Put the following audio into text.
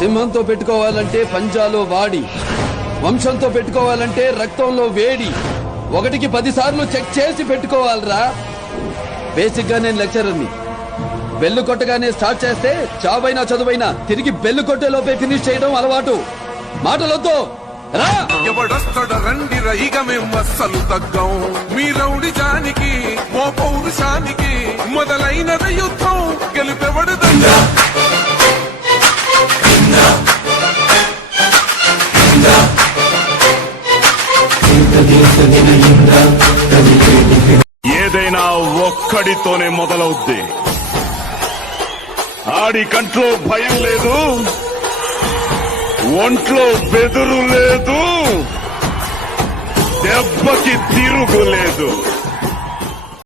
సింహంతో పెట్టుకోవాలంటే పంజాలో వాడి వంశంతో పెట్టుకోవాలంటే రక్తంలో వేడి. ఒకటికి పదిసార్లు చెక్ చేసి పెట్టుకోవాలరా. బేసిక్గా నేను లెక్చరర్ని. బెల్లు కొట్టగానే స్టార్ట్ చేస్తే చావైనా చదువైనా తిరిగి బెల్లు కొట్టే లోపే ఫినిష్ చేయడం అలవాటు. మాటలొద్దు. రా. ఎవడొస్తాడ రండి రైగ మేం అస్సలు తగ్గం. మీ రౌడి జానికి ఓ పౌరుషానికి యుద్ధం ఏదైనా ఒక్కడితోనే మొదలవుద్ది. ఆడి కంట్లో భయం లేదు. ఒంట్లో బెదురు లేదు. దెబ్బకి తిరుగు లేదు.